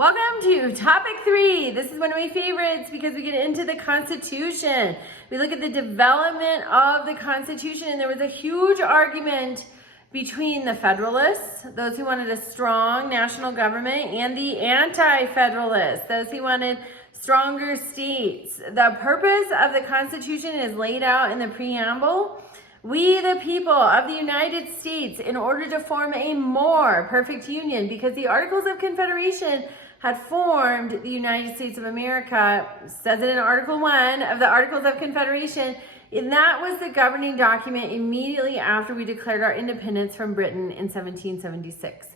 Welcome to topic 3. This is one of my favorites because we get into the Constitution. We look at the development of the Constitution, and there was a huge argument between the Federalists, those who wanted a strong national government, and the Anti-Federalists, those who wanted stronger states. The purpose of the Constitution is laid out in the preamble. We, the people of the United States, in order to form a more perfect union, because the Articles of Confederation had formed the United States of America, says it in Article 1 of the Articles of Confederation, and that was the governing document immediately after we declared our independence from Britain in 1776.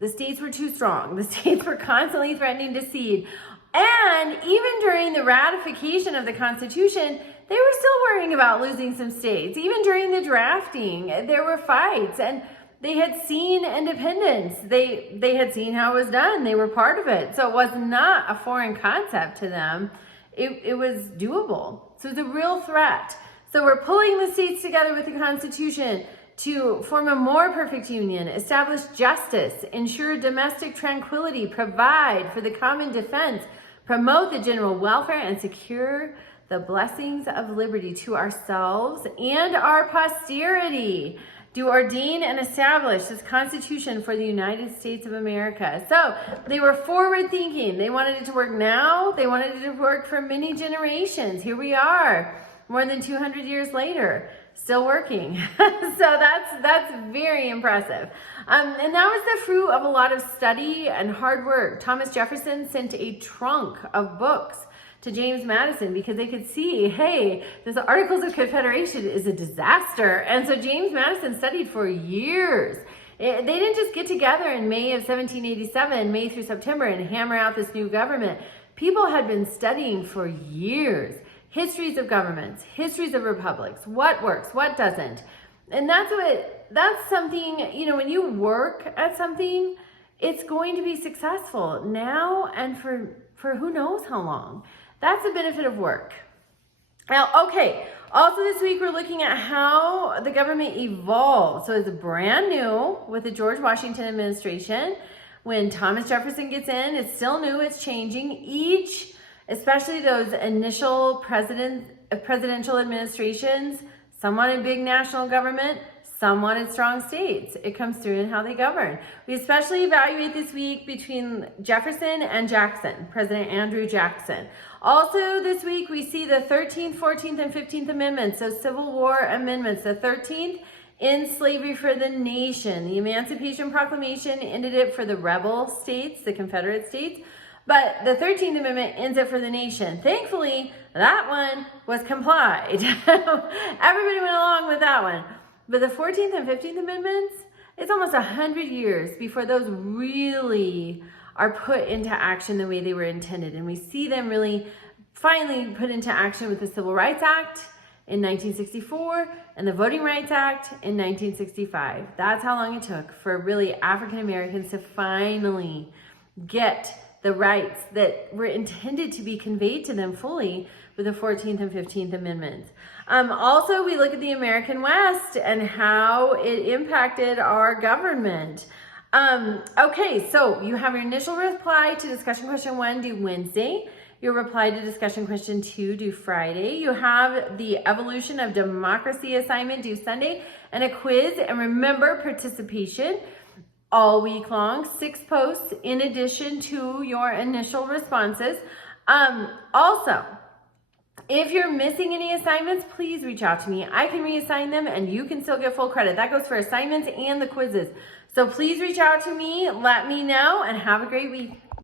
The states were too strong. The states were constantly threatening to cede. And even during the ratification of the Constitution, they were still worrying about losing some states. Even during the drafting, there were fights, and they had seen independence. They had seen how it was done. They were part of it. So it was not a foreign concept to them. It was doable. So it's a real threat. So we're pulling the states together with the Constitution to form a more perfect union, establish justice, ensure domestic tranquility, provide for the common defense, promote the general welfare, and secure the blessings of liberty to ourselves and our posterity. To ordain and establish this Constitution for the United States of America. So they were forward thinking. They wanted it to work now. They wanted it to work for many generations. Here we are, more than 200 years later, still working. So that's very impressive. And that was the fruit of a lot of study and hard work. Thomas Jefferson sent a trunk of books to James Madison because they could see, hey, this Articles of Confederation is a disaster. And so James Madison studied for years. They didn't just get together in May of 1787, May through September, and hammer out this new government. People had been studying for years. Histories of governments, histories of republics, what works, what doesn't. And that's something, when you work at something, it's going to be successful now and for who knows how long. That's the benefit of work. Now, okay, also this week we're looking at how the government evolved. So it's brand new with the George Washington administration. When Thomas Jefferson gets in, it's still new, it's changing. Each, especially those initial presidential administrations, some wanted big national government, some wanted strong states. It comes through in how they govern. We especially evaluate this week between Jefferson and Jackson, President Andrew Jackson. Also this week, we see the 13th, 14th, and 15th Amendments, so Civil War amendments. The 13th, end slavery for the nation. The Emancipation Proclamation ended it for the rebel states, the Confederate states. But the 13th Amendment ends it for the nation. Thankfully, that one was complied. Everybody went along with that one. But the 14th and 15th Amendments, it's almost 100 years before those really are put into action the way they were intended. And we see them really finally put into action with the Civil Rights Act in 1964 and the Voting Rights Act in 1965. That's how long it took for really African Americans to finally get the rights that were intended to be conveyed to them fully with the 14th and 15th Amendments. Also, we look at the American West and how it impacted our government. Okay, so you have your initial reply to discussion question 1 due Wednesday. Your reply to discussion question 2 due Friday. You have the evolution of democracy assignment due Sunday and a quiz. And remember, participation all week long, 6 posts in addition to your initial responses. Also, if you're missing any assignments, please reach out to me. I can reassign them and you can still get full credit. That goes for assignments and the quizzes. So please reach out to me, let me know, and have a great week.